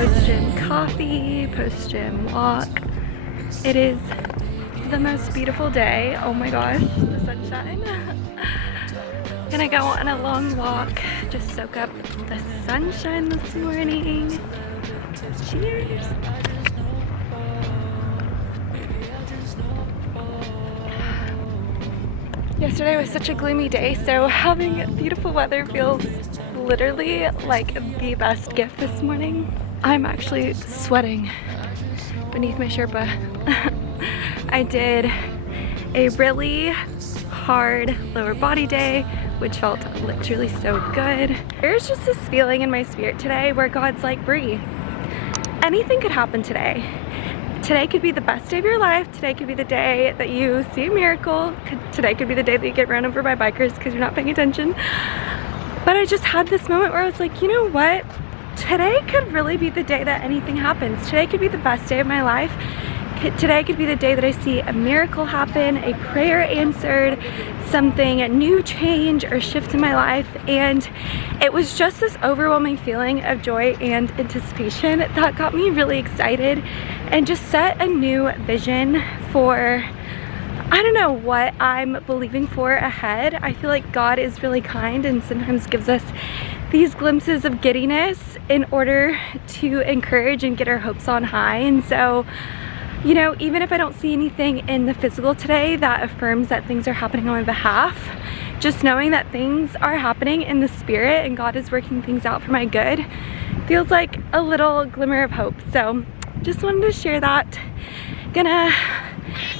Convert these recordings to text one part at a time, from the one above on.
post-gym coffee, post-gym walk. It is the most beautiful day. Oh my gosh, the sunshine. Gonna go on a long walk, just soak up the sunshine this morning. Cheers. Yesterday was such a gloomy day, so having beautiful weather feels literally like the best gift this morning. I'm actually sweating beneath my Sherpa. I did a really hard lower body day, which felt literally so good. There's just this feeling in my spirit today where God's like, Bree, anything could happen today. Today could be the best day of your life. Today could be the day that you see a miracle. Today could be the day that you get run over by bikers because you're not paying attention. But I just had this moment where I was like, you know what? Today could really be the day that anything happens. Today could be the best day of my life. Today could be the day that I see a miracle happen, a prayer answered, something, a new change or shift in my life. And it was just this overwhelming feeling of joy and anticipation that got me really excited and just set a new vision for, I don't know what I'm believing for ahead. I feel like God is really kind and sometimes gives us these glimpses of giddiness in order to encourage and get our hopes on high. And so, you know, even if I don't see anything in the physical today that affirms that things are happening on my behalf, just knowing that things are happening in the spirit and God is working things out for my good feels like a little glimmer of hope. So just wanted to share that. Gonna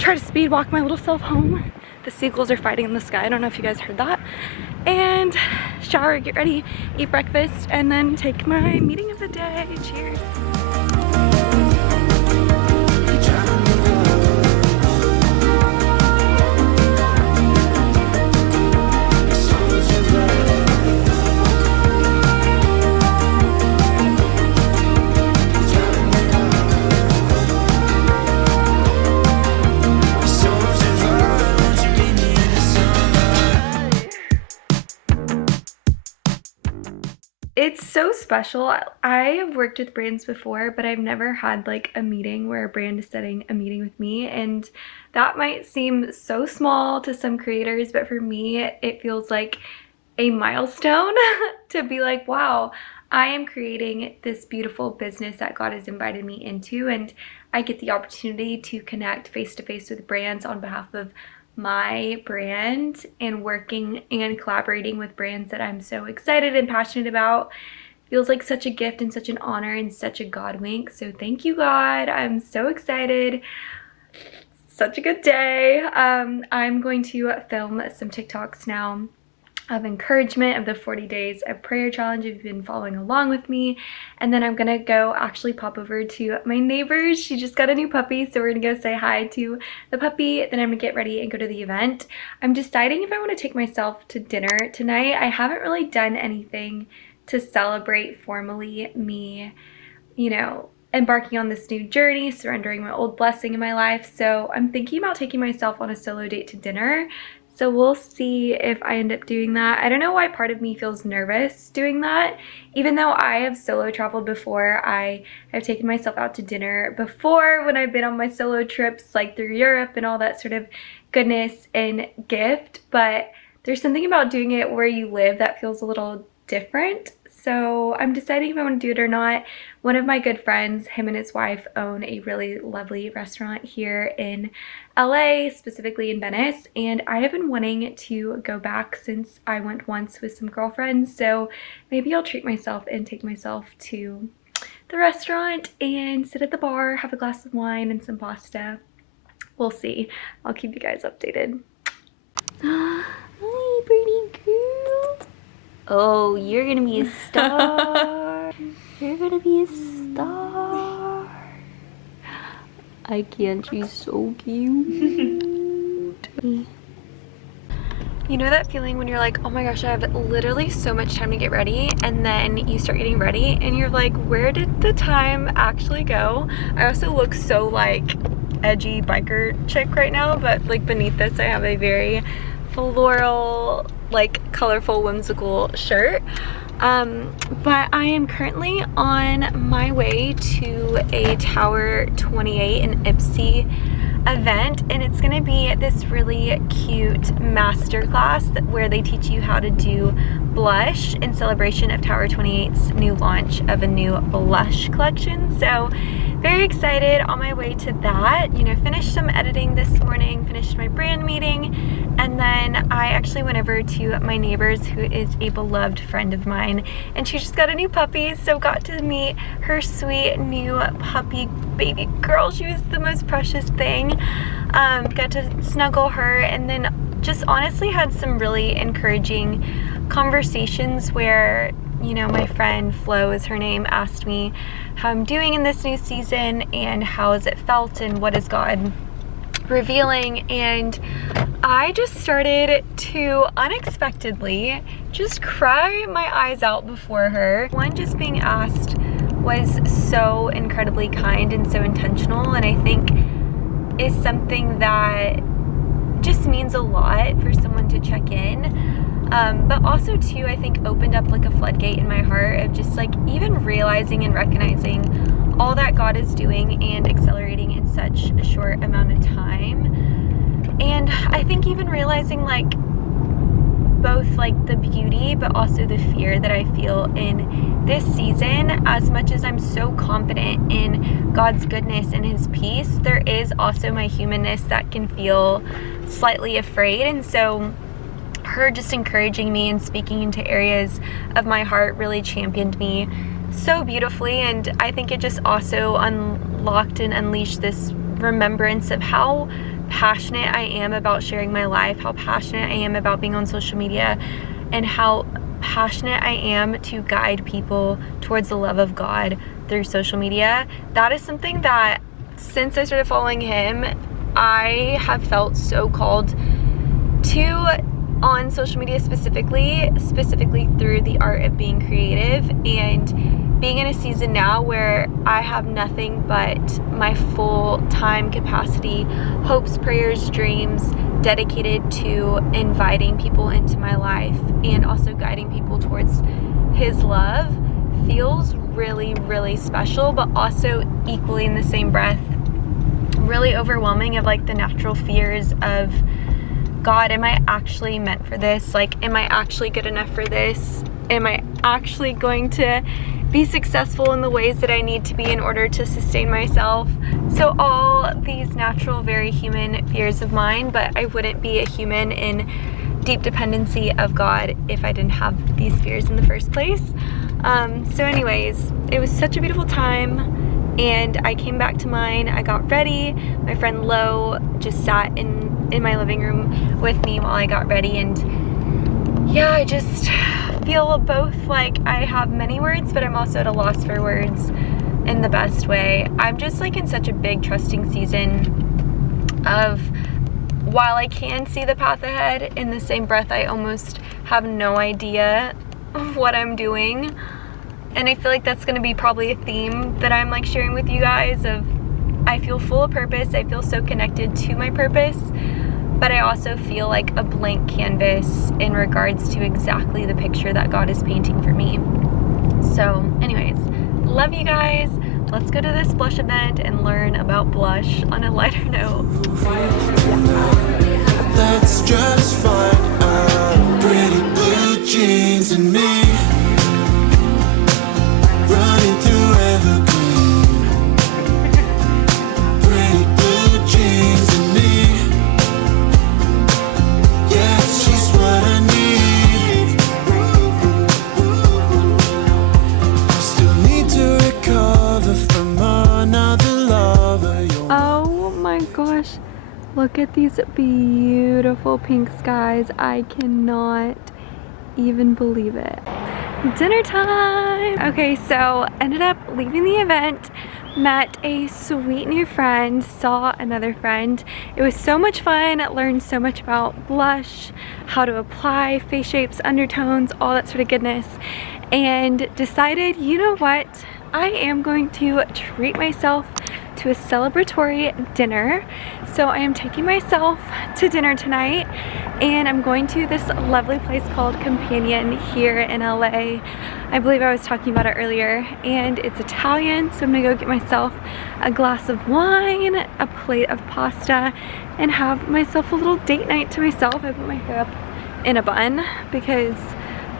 try to speed walk my little self home. The seagulls are fighting in the sky. I don't know if you guys heard that. And shower, get ready, eat breakfast, and then take my meeting of the day. Cheers. It's so special. I have worked with brands before, but I've never had like a meeting where a brand is setting a meeting with me, and that might seem so small to some creators, but for me it feels like a milestone to be like, wow, I am creating this beautiful business that God has invited me into, and I get the opportunity to connect face to face with brands on behalf of my brand and working and collaborating with brands that I'm so excited and passionate about. Feels like such a gift and such an honor and such a God wink. So thank you, God. I'm so excited. Such a good day. I'm going to film some TikToks now of encouragement of the 40 days of prayer challenge if you've been following along with me. And then I'm gonna go actually pop over to my neighbors. She just got a new puppy, so we're gonna go say hi to the puppy. Then I'm gonna get ready and go to the event. I'm deciding if I want to take myself to dinner tonight. I haven't really done anything to celebrate formally me, you know, embarking on this new journey, surrendering my old blessing in my life. So I'm thinking about taking myself on a solo date to dinner. So we'll see if I end up doing that. I don't know why part of me feels nervous doing that. Even though I have solo traveled before, I have taken myself out to dinner before when I've been on my solo trips like through Europe and all that sort of goodness and gift. But there's something about doing it where you live that feels a little different. So I'm deciding if I want to do it or not. One of my good friends, him and his wife, own a really lovely restaurant here in LA, specifically in Venice, and I have been wanting to go back since I went once with some girlfriends, so maybe I'll treat myself and take myself to the restaurant and sit at the bar, have a glass of wine and some pasta. We'll see. I'll keep you guys updated. Hi, pretty girl. Oh, you're gonna be a star. You're gonna be a star. I can't, she's so cute. You know that feeling when you're like, oh my gosh, I have literally so much time to get ready, and then you start getting ready and you're like, where did the time actually go? I also look so like edgy biker chick right now, but like beneath this I have a very floral, like colorful, whimsical shirt. But I am currently on my way to a Tower 28 in Ipsy event, and it's gonna be this really cute masterclass where they teach you how to do blush in celebration of Tower 28's new launch of a new blush collection. So very excited, on my way to that. You know, finished some editing this morning, finished my brand meeting, and then I actually went over to my neighbor's, who is a beloved friend of mine, and she just got a new puppy, so got to meet her sweet new puppy baby girl. She was the most precious thing. Got to snuggle her, and then just honestly had some really encouraging conversations where, you know, my friend Flo is her name, asked me how I'm doing in this new season and how has it felt and what is God revealing, and I just started to unexpectedly just cry my eyes out before her. One, just being asked was so incredibly kind and so intentional, and I think is something that just means a lot for someone to check in. But also too, I think opened up like a floodgate in my heart of just like even realizing and recognizing all that God is doing and accelerating in such a short amount of time. And I think even realizing like both like the beauty but also the fear that I feel in this season. As much as I'm so confident in God's goodness and his peace, there is also my humanness that can feel slightly afraid. And so her just encouraging me and speaking into areas of my heart really championed me so beautifully. And I think it just also unlocked and unleashed this remembrance of how passionate I am about sharing my life, how passionate I am about being on social media, and how passionate I am to guide people towards the love of God through social media. That is something that since I started following him, I have felt so called to on social media, specifically through the art of being creative, and being in a season now where I have nothing but my full-time capacity, hopes, prayers, dreams dedicated to inviting people into my life and also guiding people towards his love, feels really, really special, but also equally in the same breath really overwhelming of like the natural fears of, God, am I actually meant for this? Like, am I actually good enough for this? Am I actually going to be successful in the ways that I need to be in order to sustain myself? So all these natural, very human fears of mine, but I wouldn't be a human in deep dependency of God if I didn't have these fears in the first place. So anyways, it was such a beautiful time. And I came back to mine, I got ready. My friend Lo just sat in my living room with me while I got ready, and yeah, I just feel both like I have many words, but I'm also at a loss for words in the best way. I'm just like in such a big trusting season of, while I can see the path ahead, in the same breath I almost have no idea what I'm doing. And I feel like that's gonna be probably a theme that I'm like sharing with you guys of, I feel full of purpose, I feel so connected to my purpose, but I also feel like a blank canvas in regards to exactly the picture that God is painting for me. So anyways, love you guys. Let's go to this blush event and learn about blush on a lighter note. Let's just find pretty blue jeans and me running through evergreen. Pretty blue jeans and me, yeah, she's what I need. I still need to recover from another lover. Oh my gosh, look at these beautiful pink skies. I cannot even believe it. Dinner time! Okay, so ended up leaving the event, met a sweet new friend, saw another friend. It was so much fun, learned so much about blush, how to apply face shapes, undertones, all that sort of goodness, and decided, you know what, I am going to treat myself to a celebratory dinner. So I am taking myself to dinner tonight, and I'm going to this lovely place called Companion here in LA. I believe I was talking about it earlier, and it's Italian, so I'm gonna go get myself a glass of wine, a plate of pasta, and have myself a little date night to myself. I put my hair up in a bun because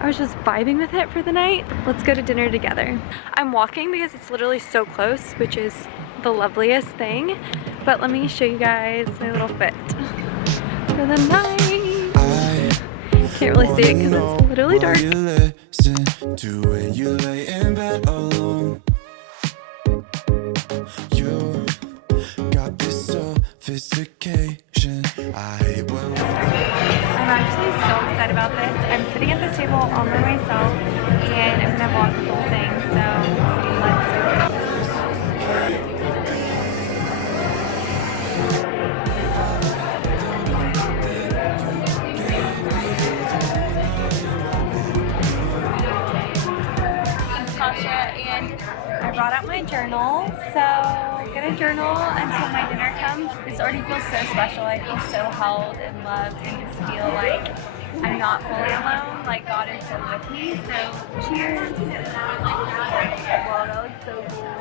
I was just vibing with it for the night. Let's go to dinner together. I'm walking because it's literally so close, which is the loveliest thing. But let me show you guys my little fit for the night. Can't really see it because it's literally dark. You listen to when you lay in bed alone. You got this sophistication. I hate when I'm actually so excited about this. I'm sitting at this table all by myself, and I'm gonna vlog the whole thing. So let's do it. And I brought out my journal, so I'm gonna journal until my dinner comes. This already feels so special. I feel so held and loved and just feel like I'm not fully alone, like God is so with me. So cheers. Wow, that looks so cool.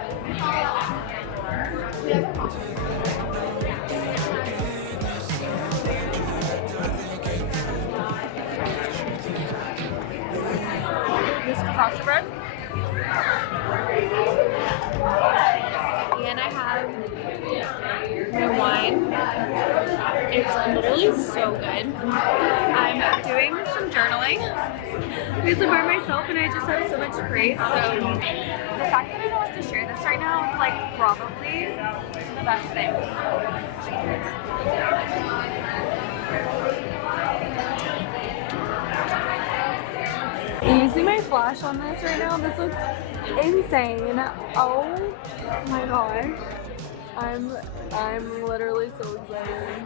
This focaccia bread. And I have my wine. It's literally so good. I'm doing some journaling because I'm by myself and I just have so much grace. So the fact that I don't have to share this right now is like probably the best thing. You see my flash on this right now? This looks insane. Oh my gosh. I'm literally so excited.